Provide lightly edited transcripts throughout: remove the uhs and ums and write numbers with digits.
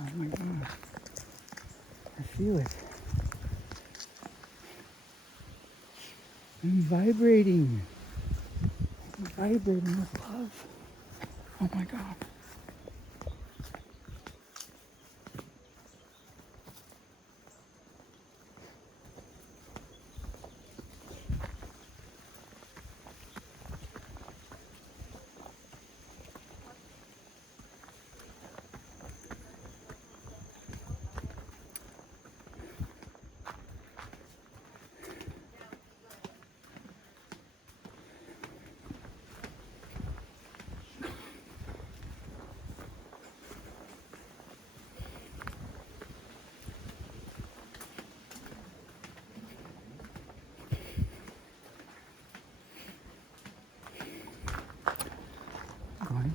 Oh my God. I feel it. I'm vibrating. I'm vibrating with love. Oh my God. I'm going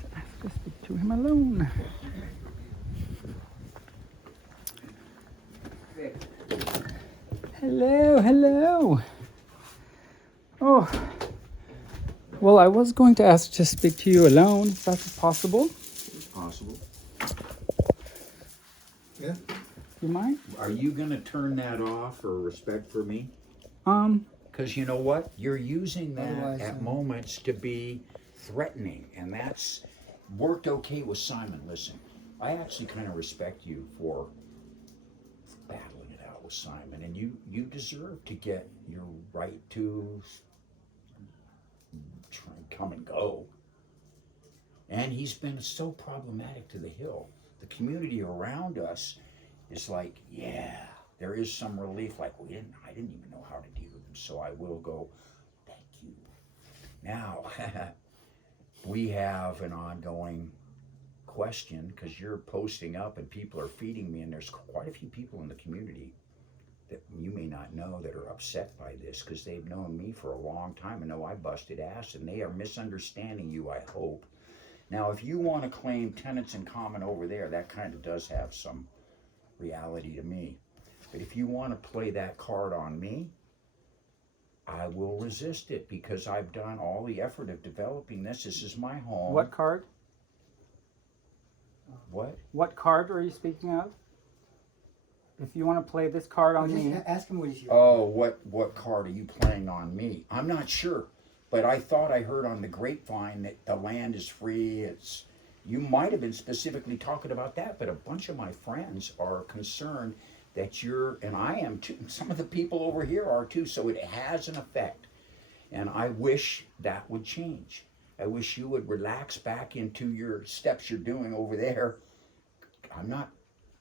to ask to speak to him alone. Hello, hello. Oh, well, I was going to ask to speak to you alone, if that's possible. It's possible. Yeah. You mind? Are you gonna turn that off for respect for me? Um, Because you know what? You're using that Otherwise, at moments to be threatening, and that's worked okay with Simon. Listen, I actually kind of respect you for battling it out with Simon, and you deserve to get your right to try and come and go. And he's been so problematic to the Hill. The community around us is like, yeah, there is some relief. Like I didn't even know how to deal with him, so I will go. Thank you. Now we have an ongoing question because you're posting up and people are feeding me, and there's quite a few people in the community that you may not know that are upset by this because they've known me for a long time and know I busted ass, and they are misunderstanding you, I hope. Now, if you want to claim tenants in common over there, that kind of does have some reality to me. But if you want to play that card on me, I will resist it because I've done all the effort of developing this. This is my home. what card? What? What card are you speaking of? If you want to play this card on me, Ask him what he's. Oh, what card are you playing on me? I'm not sure, but I thought I heard on the grapevine that the land is free. It's you might have been specifically talking about that, but a bunch of my friends are concerned that you're, and I am too. Some of the people over here are too. So it has an effect, and I wish that would change. I wish you would relax back into your steps you're doing over there. I'm not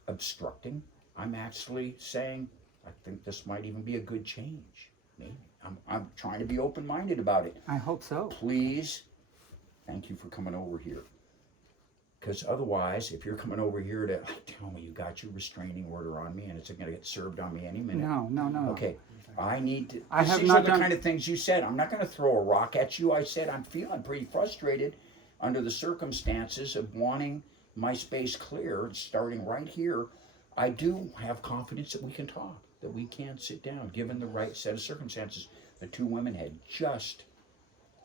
obstructing. I'm actually saying I think this might even be a good change. Maybe. I'm trying to be open-minded about it. I hope so. Please, thank you for coming over here. Because otherwise, if you're coming over here to tell me you got your restraining order on me and it's going to get served on me any minute. No. Okay, I need to. I have these not are the done- kind of things you said. I'm not going to throw a rock at you. I said I'm feeling pretty frustrated under the circumstances of wanting my space clear, starting right here. I do have confidence that we can talk, that we can sit down, given the right set of circumstances. The two women had just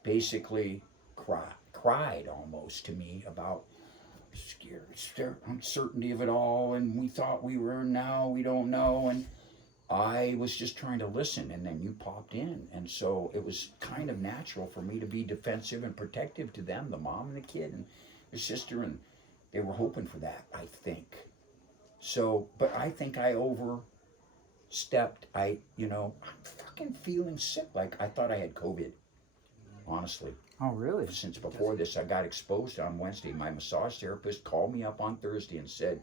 basically cried almost to me about scared uncertainty of it all, and we thought we were, now we don't know, and I was just trying to listen, and then you popped in, and so it was kind of natural for me to be defensive and protective to them, the mom and the kid and the sister, and they were hoping for that, I think. So, but I think I overstepped. I'm fucking feeling sick. Like I thought I had COVID, honestly. Oh, really? Since before this, I got exposed on Wednesday. My massage therapist called me up on Thursday and said,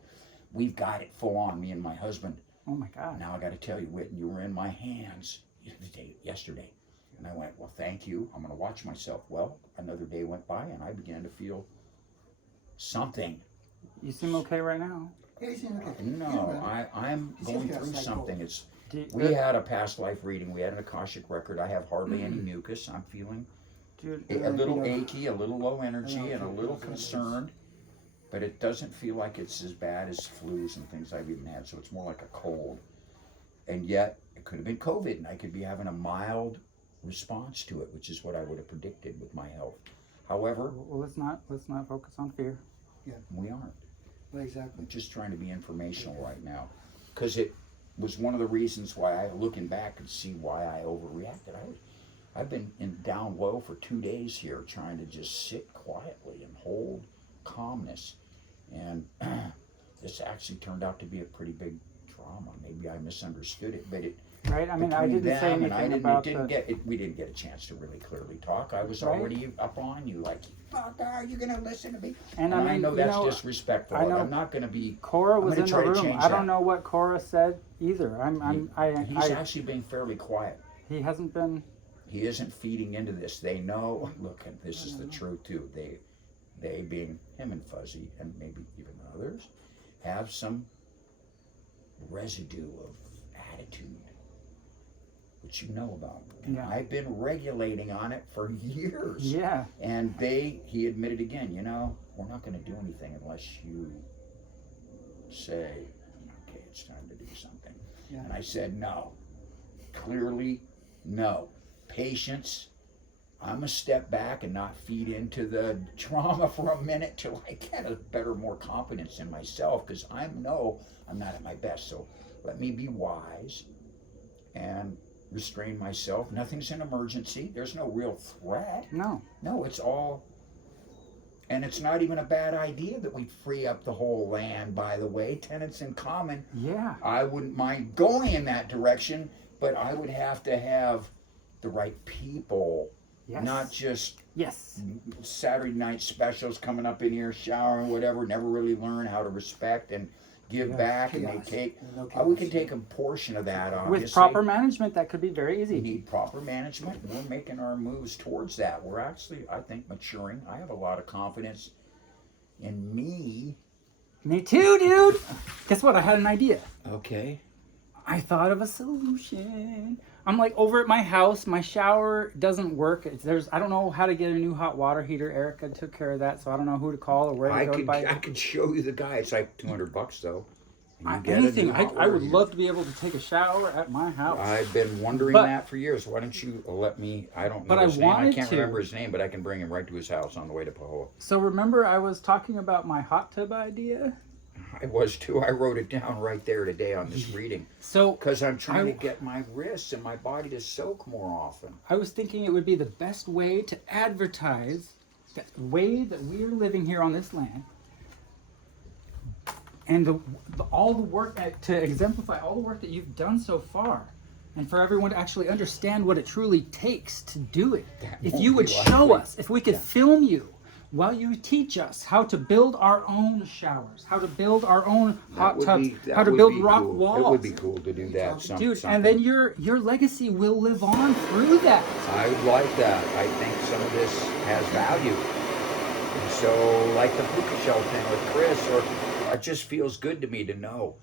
we've got it full on, me and my husband. Oh my God. Now I got to tell you, Whitten, you were in my hands yesterday. And I went, well, thank you. I'm going to watch myself. Well, another day went by and I began to feel something. You seem okay right now. Yeah, he's doing okay. No, I'm He's going just got through psycho. something. Do, We had a past life reading. We had an Akashic record. I have hardly any mucus. I'm feeling dude, a little achy, a little low energy, and a little concerned. But it doesn't feel like it's as bad as flus and things I've even had. So it's more like a cold. And yet, it could have been COVID, and I could be having a mild response to it, which is what I would have predicted with my health. However, well, let's not focus on fear. Yeah. We aren't. Well, exactly. I'm just trying to be informational right now, because it was one of the reasons why looking back, could see why I overreacted. I've been in down low for 2 days here, trying to just sit quietly and hold calmness, and this actually turned out to be a pretty big drama. Maybe I misunderstood it, but it. Right? I mean, I Between didn't say them and I anything didn't, about it didn't the... get it, we didn't get a chance to really clearly talk. I was Right. already up on you, like, fuck, are you gonna listen to me? And And I I mean, know you that's know, disrespectful. I know I'm not gonna be. Cora was gonna in the try to room. change I don't that. know what Cora said either. He's actually being fairly quiet. He hasn't been... He isn't feeding into this. They know. Look, and this is the truth too. They being him and Fuzzy, and maybe even others, have some residue of attitude, which you know about. And Yeah. I've been regulating on it for years. Yeah. And he admitted again, we're not going to do anything unless you say, okay, it's time to do something. Yeah. And I said, no. Clearly, no. Patience. I'm going to step back and not feed into the trauma for a minute till I get a better, more confidence in myself, because I know I'm not at my best. So let me be wise and restrain myself. Nothing's an emergency. There's no real threat. No. No, it's all, and it's not even a bad idea that we free up the whole land, by the way. Tenants in common. Yeah. I wouldn't mind going in that direction, but I would have to have the right people, Yes. not just Yes. Saturday night specials coming up in here, showering, whatever, never really learn how to respect and give Yeah, back, and chaos. they take, No we chaos. can take a portion of that, obviously. With proper management, that could be very We easy. need proper management, and we're making our moves towards that. We're actually, I think, maturing. I have a lot of confidence in me. Me too, dude. Guess what? I had an idea. Okay. I thought of a solution. I'm like over at my house. My shower doesn't work. I don't know how to get a new hot water heater. Erica took care of that, so I don't know who to call or where to go to buy I it. could show you the guy. It's like $200 though. And you get a Anything. new I hot would water heater. love to be able to take a shower at my house. I've been wondering But- that for years. Why don't you let me? I don't know But I his name. I wanted can't to. remember his name, but I can bring him right to his house on the way to Pahoa. So remember I was talking about my hot tub idea? I was too. I wrote it down right there today on this reading, So because I'm trying to get my wrists and my body to soak more often. I was thinking it would be the best way to advertise the way that we are living here on this land, and all the work to exemplify all the work that you've done so far, and for everyone to actually understand what it truly takes to do it. If won't you would be show likely. us, if we could film you while you teach us how to build our own showers, how to build our own hot tubs, how to build rock walls. It would be cool to do that. Dude, something. and then your legacy will live on through that. I would like that. I think some of this has value. And so, like the puka shell thing with Chris, or it just feels good to me to know,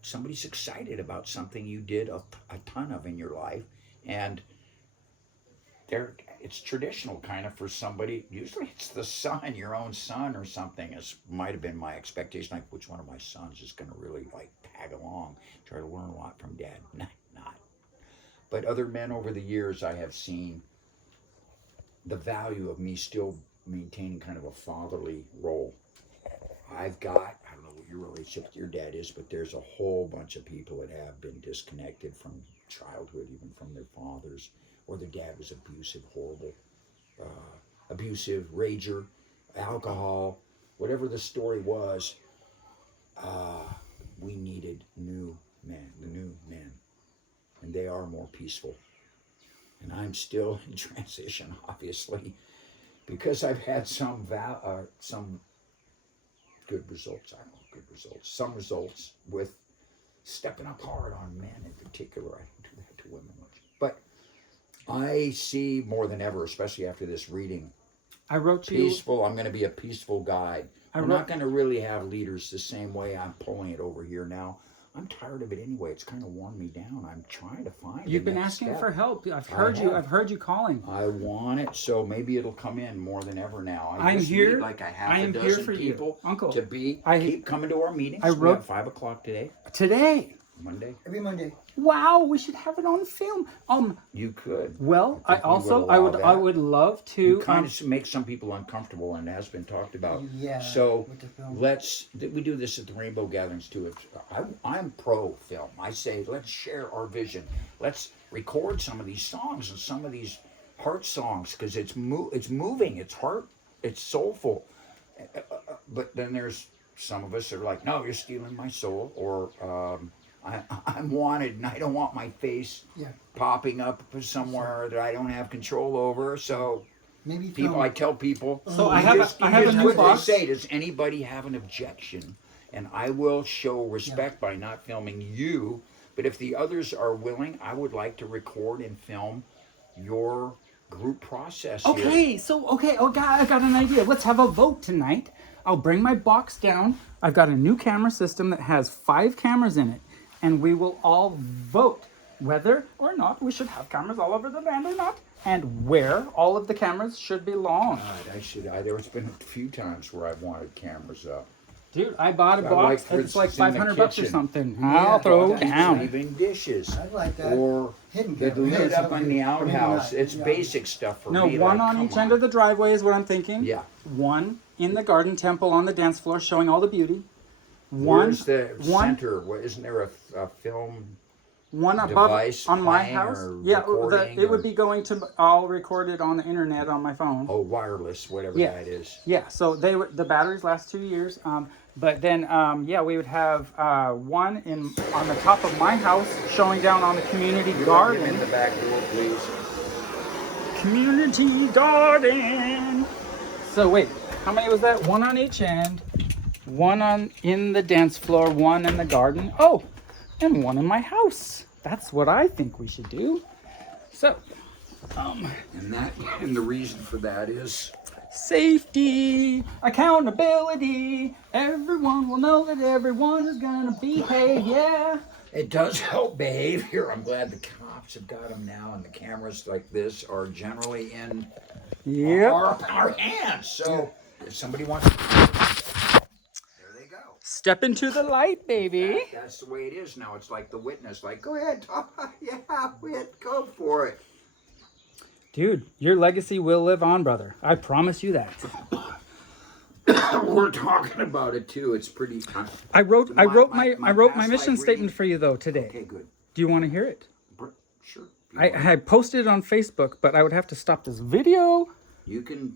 somebody's excited about something you did a ton of in your life, and it's traditional kind of for somebody. Usually it's the son, your own son or something, as might have been my expectation, like which one of my sons is going to really like tag along, try to learn a lot from dad. Not. But other men over the years, I have seen the value of me still maintaining kind of a fatherly role. I don't know what your relationship with your dad is, but there's a whole bunch of people that have been disconnected from childhood, even from their fathers, or their dad was abusive, horrible, abusive, rager, alcohol, whatever the story was. We needed the new men, and they are more peaceful. And I'm still in transition, obviously, because I've had some good results. Some results with stepping up hard on men in particular. I don't do that to women much. But I see more than ever, especially after this reading, I wrote you. peaceful. I'm going to be a peaceful guide. I'm not going to really have leaders the same way I'm pulling it over here now. I'm tired of it anyway. It's kind of worn me down. I'm trying to find. You've the been next asking step. for help. I've heard you. have. I've heard you calling. I want it, so maybe it'll come in more than ever now. I'm just here. need like a half I a am here dozen for you, people Uncle. to be. I- keep coming to our meetings. I We wrote- have 5 o'clock today. Today. Monday? Every Monday. Wow, we should have it on film. You could. Well, I I think we also would I allow would I that. would love to. You kind of make some people uncomfortable, and it has been talked about. Yeah, So with the film. we do this at the Rainbow Gatherings too. I'm pro film. I say let's share our vision. Let's record some of these songs and some of these heart songs because it's moving. It's heart. It's soulful. But then there's some of us that are like, no, you're stealing my soul, or I'm wanted and I don't want my face Yeah. popping up somewhere that I don't have control over. So Maybe people, film. I tell people. So I you have a- just- I you have a just new quickly box. say, does anybody have an objection? And I will show respect by not filming you. But if the others are willing, I would like to record and film your group process here. Okay, oh God, I got an idea. Let's have a vote tonight. I'll bring my box down. I've got a new camera system that has 5 cameras in it, and we will all vote whether or not we should have cameras all over the band or not, and where all of the cameras should belong. God, there's been a few times where I've wanted cameras up. Dude, I bought a I box. like for It's like it's in the $500 or kitchen. something. Yeah, I'll throw that's down. Leaving dishes. I like that. Or Hidden the camera. lid Yeah, up on something. the Maybe outhouse. not. It's Yeah. basic stuff for No, me. one like, on come each end of the driveway is what I'm thinking. Yeah. One in the garden temple on the dance floor showing all the beauty. One, Where's the one, center? Isn't there a film? one above device on my playing house. or Yeah, recording it would or- be going to all recorded on the internet on my phone. Oh, wireless, whatever Yeah. that is. Yeah, so the batteries last 2 years. But then yeah, we would have one on the top of my house showing down on the community Get garden. in the back door, please. Community garden. So wait, how many was that? One on each end, one on in the dance floor, one in the garden. Oh, and one in my house. That's what I think we should do. So, And the reason for that is safety, accountability. Everyone will know that everyone is gonna behave. Yeah. it does help behavior. I'm glad the cops have got them now, and the cameras like this are generally in Yep. our hands. So if somebody wants, there they go. Step into the light, baby. That's the way it is now. It's like the witness. Like, go ahead, Tom. Yeah, go for it. Dude, your legacy will live on, brother. I promise you that. We're talking about it too. It's pretty. I wrote My my past mission life statement reading. for you though today. Okay, good. Do you want to hear it? Sure. I posted it on Facebook, but I would have to stop this video. You can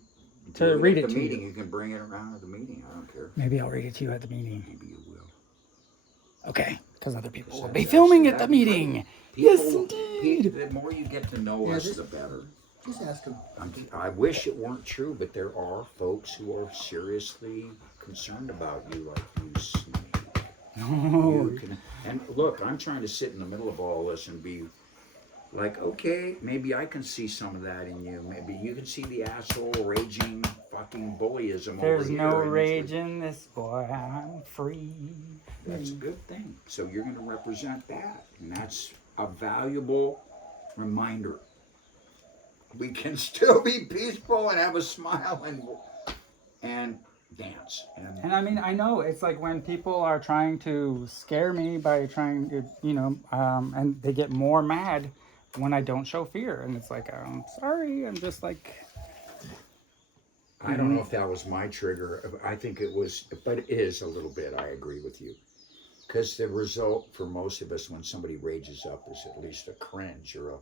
To do read at it the to you. meeting. You can bring it around at the meeting. I don't care. Maybe I'll read it to you at the meeting. Maybe you will. Okay, because other people will That'd- be filming at the that'd be meeting. great. Yes, People- indeed. The more you get to know Yeah, us, this- the better. Just ask him. I wish it weren't true, but there are folks who are seriously concerned about you, like you, Snake. You can, and look, I'm trying to sit in the middle of all this and be like, okay, maybe I can see some of that in you. Maybe you can see the asshole, raging, fucking bullyism There's over here. no and it's rage like, in this boy. I'm free. That's a good thing. So you're going to represent that, and that's a valuable reminder. We can still be peaceful and have a smile and dance. And I mean, I know it's like when people are trying to scare me by trying to, and they get more mad when I don't show fear. And it's like, I'm sorry. I'm just like, I don't know if that was my trigger. I think it was, but it is a little bit. I agree with you. Because the result for most of us when somebody rages up is at least a cringe or a,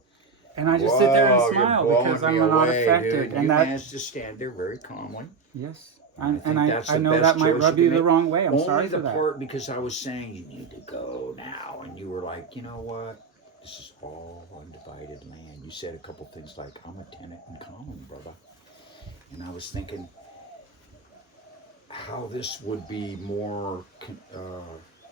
and I just sit there and "Whoa, you're smile blowing because me I'm not away, affected. dude." And you that, managed to stand there very calmly. yes. I think And that's I the know best that might choice rub you you can the make. wrong way. I'm Only sorry the for that. part because I was saying you need to go now, and you were like, you know what? This is all undivided land. You said a couple things like, "I'm a tenant in common, brother," and I was thinking how this would be more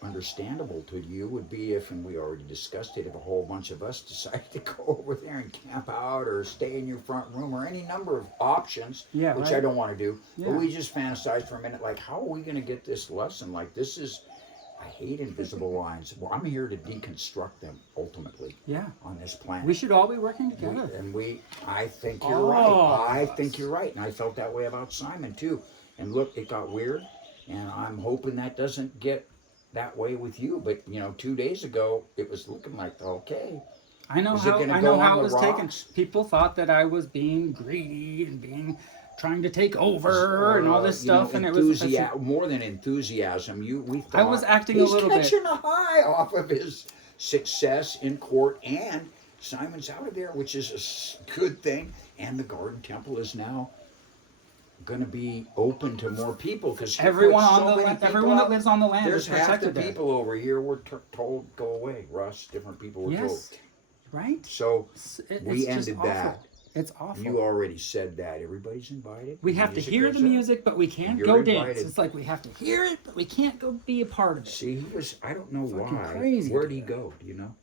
understandable to you would be if, and we already discussed it, if a whole bunch of us decided to go over there and camp out or stay in your front room or any number of options, Yeah, which right. I don't want to do. Yeah. But we just fantasized for a minute, like, how are we going to get this lesson? Like, this is, I hate invisible lines. Well, I'm here to deconstruct them ultimately Yeah. on this planet. We should all be working together. I think you're Oh. right. I think you're right. And I felt that way about Simon too. And look, it got weird. And I'm hoping that that way with you. But 2 days ago, it was looking like okay. I know Is it how gonna I go know how on it the was taken. rocks? People thought that I was being greedy and trying to take over and all this stuff, and it was more than enthusiasm. We thought I was acting a he's little bit. catching a high off of his success in court, and Simon's out of there, which is a good thing. And the Garden Temple is now going to be open to more people because everyone that lives on the land there's is half the protected there. people over here were told go away. Russ, different people were told. Yes, right. So It's we just ended awful. that. It's awful. You already said that. Everybody's invited. We have to hear the music, but we can't You're go invited. dance. It's like we have to hear it, but we can't go be a part of it. See, he was, I don't know Fucking why. crazy. Where'd he go? Do you know?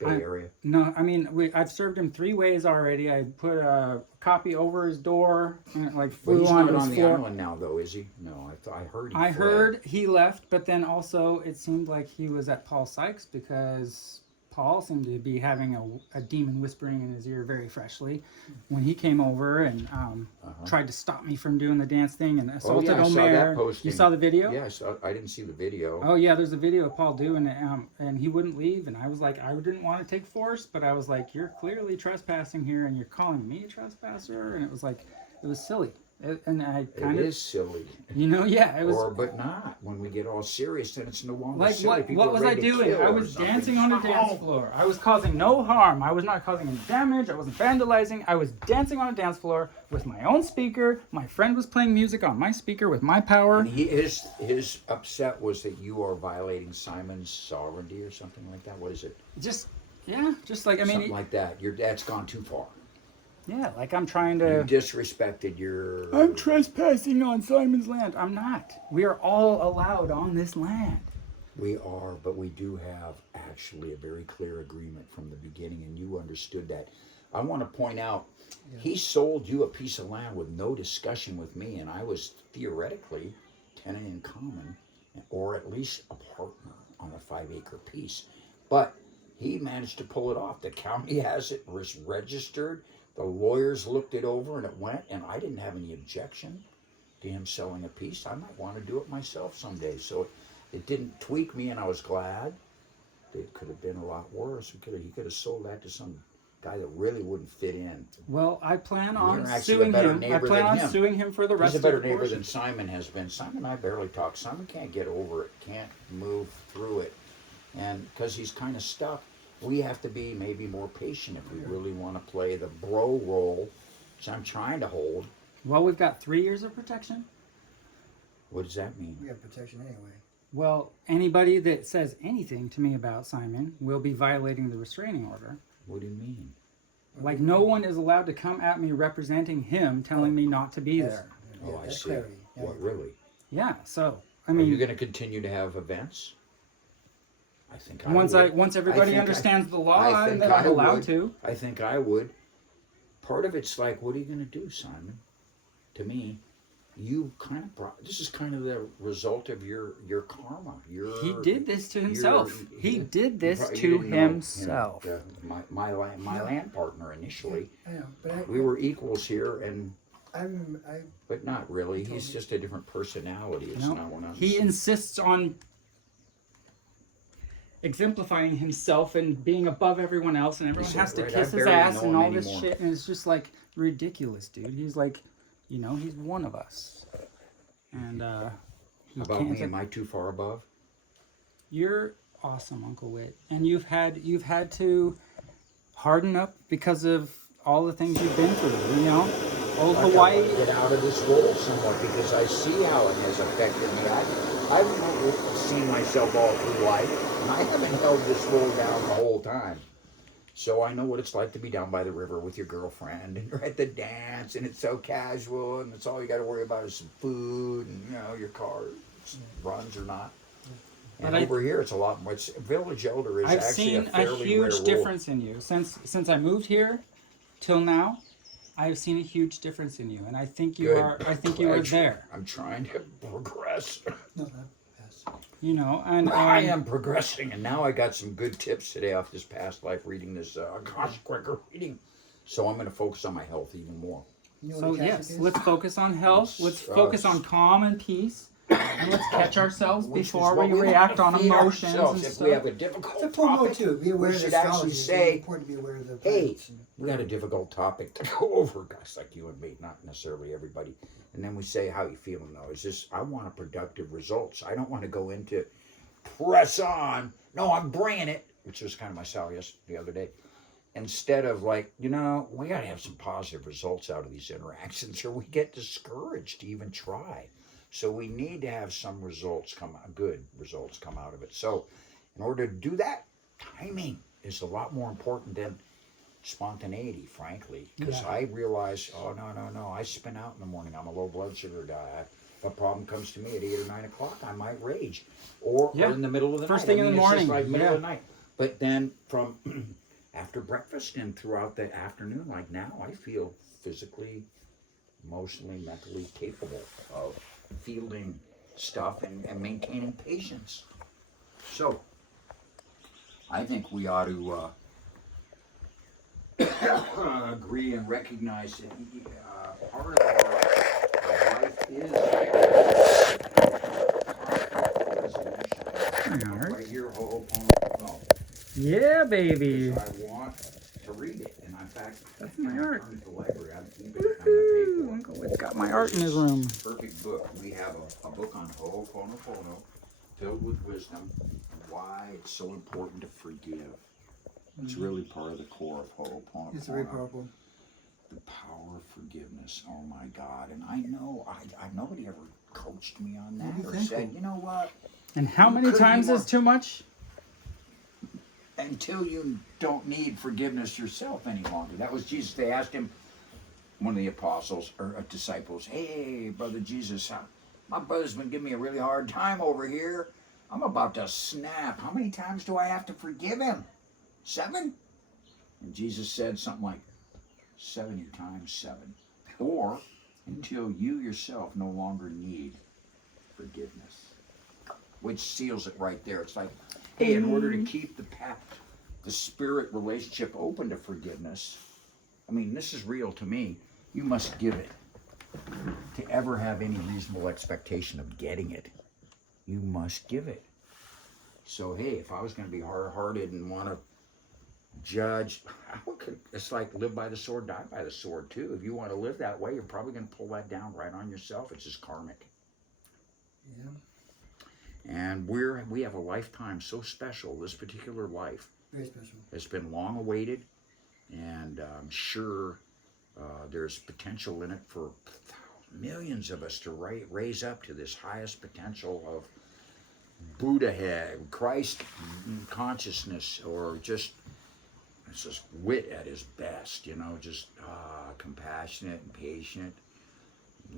Bay Area. No, I mean, I've served him 3 ways already. I put a copy over his door, and it like Well, flew he's onto not his on the floor. island now, though, is he? No, I heard he I fled. heard he left, but then also it seemed like he was at Paul Sykes because Paul seemed to be having a demon whispering in his ear very freshly when he came over and tried to stop me from doing the dance thing and assaulted I saw Omer. that posting. You saw the video? Yeah, I didn't see the video. Oh yeah, there's a video of Paul doing it, and he wouldn't leave, and I was like, I didn't want to take force, but I was like, you're clearly trespassing here, and you're calling me a trespasser, and it was like, it was silly, and I kind It of, is silly. Yeah, it was. But not. When we get all serious, then it's no longer Like silly. what? People What are was I ready to doing? kill I or was something. dancing on a dance floor. I was causing no harm. I was not causing any damage. I wasn't vandalizing. I was dancing on a dance floor with my own speaker. My friend was playing music on my speaker with my power. And his upset was that you are violating Simon's sovereignty or something like that. What is it? Just like I Something mean, like that. That's gone too far. yeah, like I'm trying You to. disrespected your. I'm trespassing on Simon's land. I'm not. We are all allowed on this land. We are, but we do have actually a very clear agreement from the beginning, and you understood that. I want to point out, he sold you a piece of land with no discussion with me, and I was theoretically tenant in common, or at least a partner on a 5-acre piece. But he managed to pull it off. The county has it registered. The lawyers looked it over, and it went, and I didn't have any objection to him selling a piece. I might want to do it myself someday. So it didn't tweak me, and I was glad. It could have been a lot worse. He could have sold that to some guy that really wouldn't fit in. Well, I plan on You're actually a suing better him. I neighbor plan than on him. suing him for the rest He's a better of the neighbor portion. than Simon has been. Simon and I barely talk. Simon can't get over it, can't move through it. And because he's kind of stuck, we have to be maybe more patient if we really want to play the bro role, which I'm trying to hold. Well, we've got 3 years of protection. What does that mean? We have protection anyway. Well, anybody that says anything to me about Simon will be violating the restraining order. What do you mean? Like, no one is allowed to come at me representing him, telling me not to be Yes. there. Oh, I that's see. clarity. Yeah, What, you're- really? Yeah, so, I Are you mean, going to continue to have events? I think once would. everybody think understands the law, I and think then I'm I allowed would. to. I think I would. Part of it's like, what are you going to do, Simon? To me, you kind of brought. This is kind of the result of your karma. He did this to himself. He did this you to didn't know, himself. my land partner initially. I know, but We were equals here, and I but not really. He's just a different personality. It's No, not what I'm he saying. insists on exemplifying himself and being above everyone else, and everyone He's has to right, kiss I his barely ass know and him all this anymore. shit, and it's just like ridiculous, dude. He's like, he's one of us, and he About can't. me, am I too far above? You're awesome, Uncle Whit, and you've had to harden up because of all the things you've been through. Old Like, I Hawaii. want to get out of this role somewhat because I see how it has affected me. I've not seen myself all through life, and I haven't held this role down the whole time. So I know what it's like to be down by the river with your girlfriend, and you're at the dance, and it's so casual, and it's all you got to worry about is some food, and your car runs or not. And But over here, it's a lot more. It's Village Elder is I've actually seen a fairly a rare huge role. difference in you since I moved here till now. I've seen a huge difference in you, and I think you Good. are. I think you are Glad there. I'm trying to progress. no, that pass. And I am progressing, and now I got some good tips today off this past life reading this Akash Quaker reading. So I'm going to focus on my health even more. You know So what a yes, Catholic is? let's focus on health. Let's Yes, focus on calm and peace. And let's catch ourselves Which is before what we want react to on feed emotions ourselves. and If stuff. we have a difficult It's a promo topic, too. Be aware we of should astrology. actually It's say, important to be aware of the hey, planets. we got a difficult topic to go over, guys like you and me, not necessarily everybody. And then we say, how you feeling though? Is this, I want a productive results. I don't want to go into press on. No, I'm bringing it, which was kind of my style the other day. Instead of like, we got to have some positive results out of these interactions or we get discouraged to even try. So we need to have some results good results come out of it. So in order to do that, timing is a lot more important than spontaneity, frankly, because I realize, oh, no, I spin out in the morning. I'm a low blood sugar guy. If a problem comes to me at 8 or 9 o'clock, I might rage. Or in the middle of the night. First thing in the morning. It's just like middle of the night. But then from after breakfast and throughout the afternoon, like now, I feel physically, emotionally, mentally capable of fielding stuff and maintaining patience. So, I think we ought to agree and recognize that part of our life is resolution. Right here, Ho'oponopono. Yeah, baby. I want to read it, and in fact, That's my art. I'm the library. I'm keeping it. I'm gonna pay for it. Uncle Whit's got my art in his room. Perfect book. We have a book on Ho'oponopono, filled with wisdom, and why it's so important to forgive. It's really part of the core of Ho'oponopono. It's very powerful. The power of forgiveness. Oh my God! And I know, nobody ever coached me on that or said, you know what? And how many Couldn't be times more- is too much? Until you don't need forgiveness yourself any longer. That was Jesus. They asked him, one of the apostles or disciples, hey, brother Jesus, my brother's been giving me a really hard time over here. I'm about to snap. How many times do I have to forgive him? 7? And Jesus said something like 70 times 7. Or until you yourself no longer need forgiveness. Which seals it right there. It's like, hey, in order to keep the spirit relationship open to forgiveness, I mean, this is real to me, you must give it. To ever have any reasonable expectation of getting it, you must give it. So, hey, if I was going to be hard-hearted and want to judge, it's like live by the sword, die by the sword, too. If you want to live that way, you're probably going to pull that down right on yourself. It's just karmic. Yeah. And we have a lifetime so special. This particular life Very special. has been long awaited, and I'm sure there's potential in it for millions of us to raise up to this highest potential of Buddhahood, Christ consciousness, or just wit at his best. Just compassionate and patient,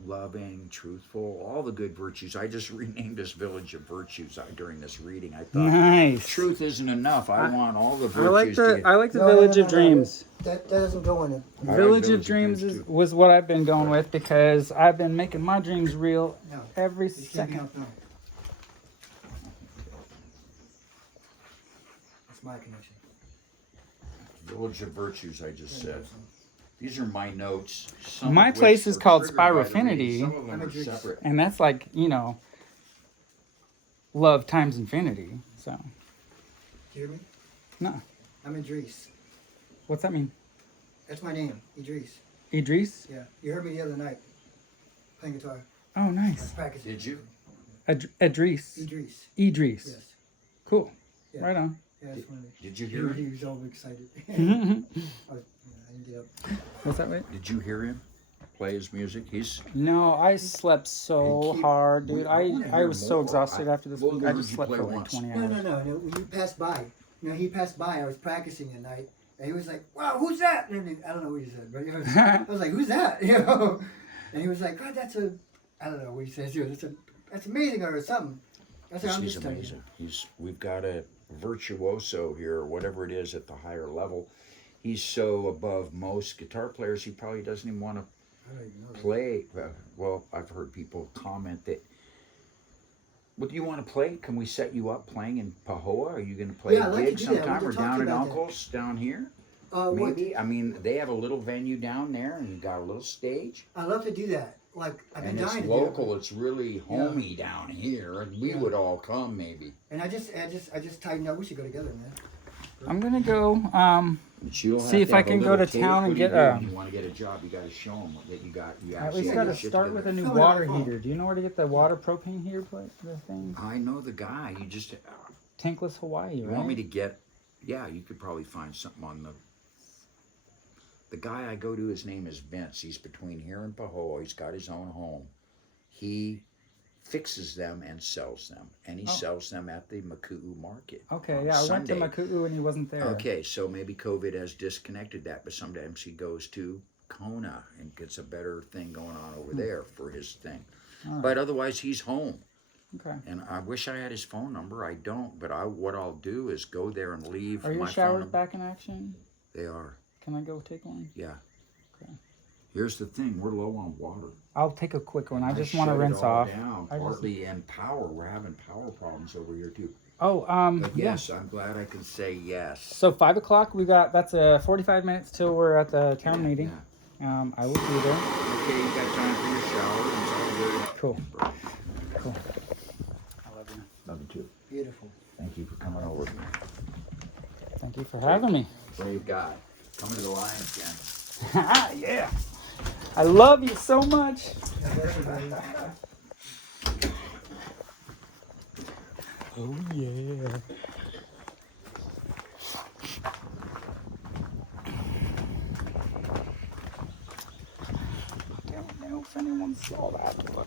loving, truthful, all the good virtues. I just renamed this Village of Virtues during this reading. I thought Nice. truth isn't enough. I want all the I like virtues. the Village of Dreams. That doesn't go in it. I like Village of Dreams was what I've been going with because I've been making my dreams real No. every You can't be second. up now. That's my connection. Village of Virtues, I just said. These are my notes. Some My of which place is are called triggered by the Spirofinity. reading. Some of them I'm a are Greek. separate. And that's like, love times infinity. So, Do you hear me? no. I'm Idris. What's that mean? That's my name, Idris. Idris? Yeah. You heard me the other night playing guitar. Oh, I was nice. practicing. Did you? Idris. Idris. Idris. Yes. Cool. Yeah. Right on. Yeah, that's one of the. Did you hear He him? was all excited. I didn't get up. What's that, wait? Did you hear him play his music? He's No, I slept so Keep- hard, we- dude. I I wanna hear was so more. exhausted after this What week. I did just you slept play for like once? 20 No, hours. no. When you passed by, he passed by. I was practicing at night, and he was like, "Wow, who's that?" And I don't know what he said, but I was like, "Who's that?" And he was like, "God, that's a," I don't know what he says. That's amazing or something. I said, "I'm he's just telling you." amazing. We've got a virtuoso here, or whatever it is at the higher level. He's so above most guitar players, he probably doesn't even want to I don't even know that. play. Well, I've heard people comment that, what do you want to play? Can we set you up playing in Pahoa? Are you going to play Yeah, a I'd like to gig do that. We sometime, can or talk down in about that. Uncle's down here? What- Maybe. I mean, they have a little venue down there, and you got a little stage. I love to do that. like I've been And dying it's to do local. It's really homey down here, and we would all come maybe. And I just tightened up. We should go together, man. I'm gonna go. But you'll See have if I have a can go little to tape. town What and do you get, do when you want to get a job, you got to show them that you got. You At actually least have gotta your shit start with a together. new Fill it water up, huh? heater. Do you know where to get the water propane heater the thing? I know the guy. You just Tankless Hawaii, you right? want me to get? Yeah, you could probably find something on the. The guy I go to, his name is Vince. He's between here and Pahoa. He's got his own home. He fixes them and sells them, and he sells them at the Maku'u market. Okay, on yeah, I Sunday. went to Maku'u and he wasn't there. Okay, so maybe COVID has disconnected that, but sometimes he goes to Kona and gets a better thing going on over there for his thing. But otherwise, he's home. Okay. And I wish I had his phone number. I don't, but what I'll do is go there and leave Are my your phone showers number. back in action? They are, Can I go take one? yeah. Okay. Here's the thing: we're low on water. I'll take a quick one. I just want to shut it rinse all off. Down, I just- partly in power. We're having power problems over here too. Oh, But yeah. yes, I'm glad I can say yes. So 5 o'clock, that's 45 minutes till we're at the town meeting. Yeah. I will be there. Okay, you got time for your shower? It's all good. Cool. Cool. I love you. Love you too. Beautiful. Thank you for coming over. Thank you for having me. Brave guy. Coming to the Lions Den. Yeah. I love you so much. Oh, yeah. I don't know if anyone saw that, but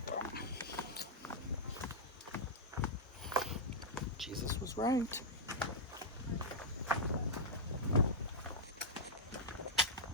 Jesus was right.